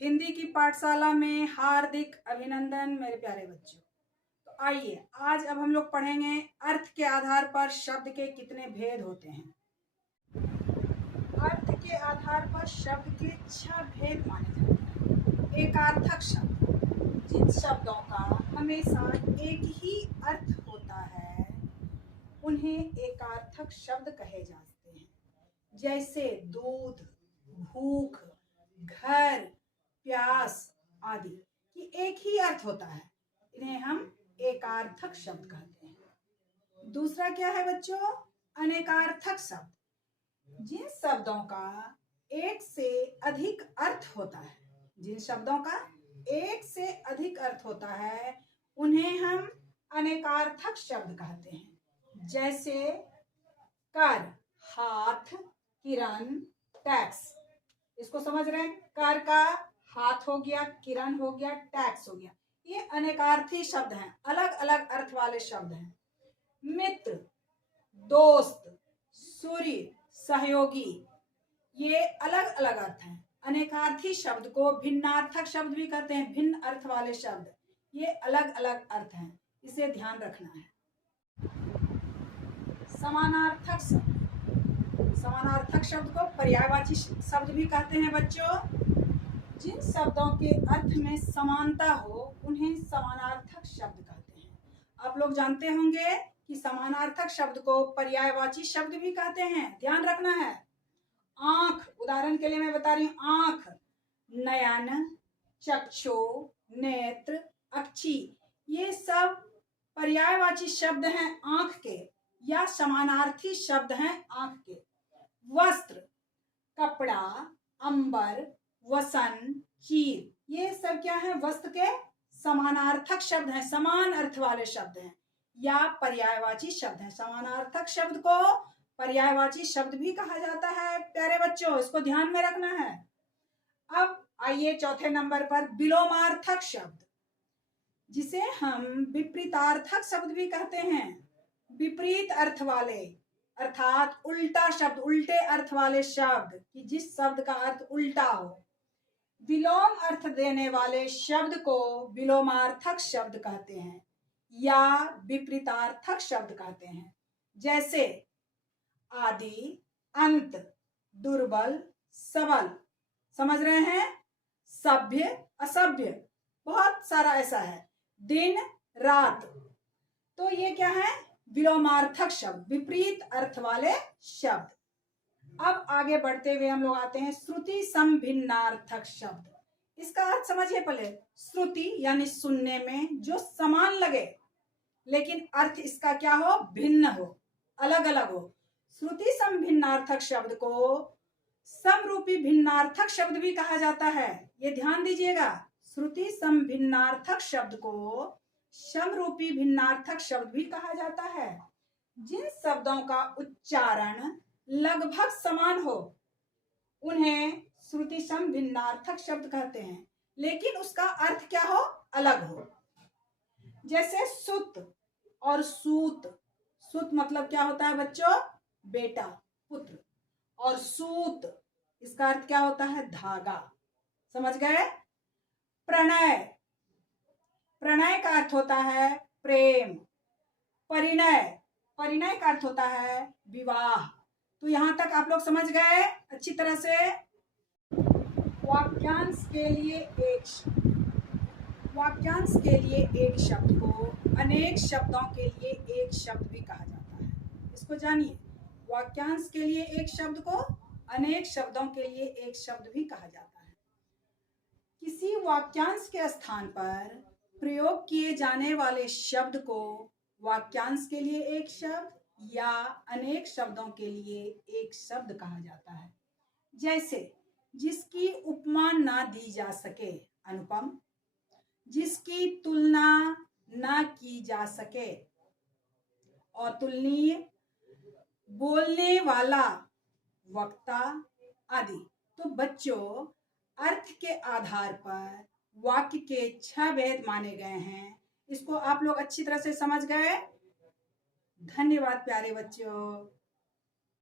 हिंदी की पाठशाला में हार्दिक अभिनंदन मेरे प्यारे बच्चों। तो आइए आज अब हम लोग पढ़ेंगे अर्थ के आधार पर शब्द के कितने भेद होते हैं। अर्थ के आधार पर शब्द के 6 भेद माने जाते हैं। एकार्थक शब्द, जिन शब्दों का हमेशा एक ही अर्थ होता है उन्हें एकार्थक शब्द कहे जाते हैं। जैसे दूध, भूख, घर, प्यास आदि की एक ही अर्थ होता है, इन्हें हम एकार्थक शब्द कहते हैं। दूसरा क्या है बच्चों? अनेकार्थक शब्द, जिन शब्दों का एक से अधिक अर्थ होता है, जिन शब्दों का एक से अधिक अर्थ होता है उन्हें हम अनेकार्थक शब्द कहते हैं। जैसे कर, हाथ, किरण, टैक्स। इसको समझ रहे हैं? कर का हाथ हो गया, किरण हो गया, टैक्स हो गया। ये अनेकार्थी शब्द हैं, अलग अलग अर्थ वाले शब्द हैं। मित्र, दोस्त, सूर्य, सहयोगी, ये अलग अलग अर्थ हैं। अनेकार्थी शब्द को भिन्नार्थक शब्द भी कहते हैं। भिन्न अर्थ वाले शब्द, ये अलग अलग अर्थ हैं, इसे ध्यान रखना है। समानार्थक शब्द, समानार्थक शब्द को पर्यायवाची शब्द भी कहते हैं बच्चों। जिन शब्दों के अर्थ में समानता हो उन्हें समानार्थक शब्द कहते हैं। आप लोग जानते होंगे कि समानार्थक शब्द को पर्यायवाची शब्द भी कहते हैं, ध्यान रखना है। आंख, उदाहरण के लिए मैं बता रही हूँ, आंख, नयन, चक्षु, नेत्र, अक्षी, ये सब पर्यायवाची शब्द हैं आंख के, या समानार्थी शब्द हैं आंख के। वस्त्र, कपड़ा, अंबर, वसन, चीर, ये सब क्या है? वस्त्र के समानार्थक शब्द हैं, समान अर्थ वाले शब्द हैं या पर्यायवाची शब्द हैं। समानार्थक शब्द को पर्यायवाची शब्द भी कहा जाता है प्यारे बच्चों, इसको ध्यान में रखना है। अब आइए चौथे नंबर पर विलोमार्थक शब्द, जिसे हम विपरीतार्थक शब्द भी कहते हैं। विपरीत अर्थ वाले अर्थात उल्टा शब्द, उल्टे अर्थ वाले शब्द, कि जिस शब्द का अर्थ उल्टा हो। विलोम अर्थ देने वाले शब्द को विलोमार्थक शब्द कहते हैं या विपरीतार्थक शब्द कहते हैं। जैसे आदि, अंत, दुर्बल, सबल, समझ रहे हैं? सभ्य, असभ्य, बहुत सारा ऐसा है। दिन, रात, तो ये क्या है? विलोमार्थक शब्द, विपरीत अर्थ वाले शब्द। अब आगे बढ़ते हुए हम लोग आते हैं श्रुति समभिन्नार्थक शब्द। इसका अर्थ समझिए पहले। श्रुति यानी सुनने में जो समान लगे लेकिन अर्थ इसका क्या हो? भिन्न हो, अलग अलग हो। श्रुति समभिन्नार्थक शब्द को समरूपी भिन्नार्थक शब्द भी कहा जाता है, ये ध्यान दीजिएगा। श्रुति समभिन्नार्थक शब्द को समरूपी भिन्नार्थक शब्द भी कहा जाता है। जिन शब्दों का उच्चारण लगभग समान हो उन्हें श्रुति समभिन्नार्थक शब्द कहते हैं, लेकिन उसका अर्थ क्या हो? अलग हो। जैसे सुत और सूत। सुत मतलब क्या होता है बच्चों? बेटा, पुत्र। और सूत, इसका अर्थ क्या होता है? धागा, समझ गए? प्रणय, प्रणय का अर्थ होता है प्रेम। परिणय, परिणय का अर्थ होता है विवाह। तो यहां तक आप लोग समझ गए अच्छी तरह से? वाक्यांश के लिए एक शब्द, वाक्यांश के लिए एक शब्द को अनेक शब्दों के लिए एक शब्द भी कहा जाता है, इसको जानिए। वाक्यांश के लिए एक शब्द को अनेक शब्दों के लिए एक शब्द भी कहा जाता है। किसी वाक्यांश के स्थान पर प्रयोग किए जाने वाले शब्द को वाक्यांश के लिए एक शब्द या अनेक शब्दों के लिए एक शब्द कहा जाता है। जैसे जिसकी उपमा ना दी जा सके, अनुपम। जिसकी तुलना ना की जा सके, अतुलनीय। बोलने वाला, वक्ता आदि। तो बच्चों, अर्थ के आधार पर वाक्य के 6 भेद माने गए हैं, इसको आप लोग अच्छी तरह से समझ गए। धन्यवाद प्यारे बच्चों।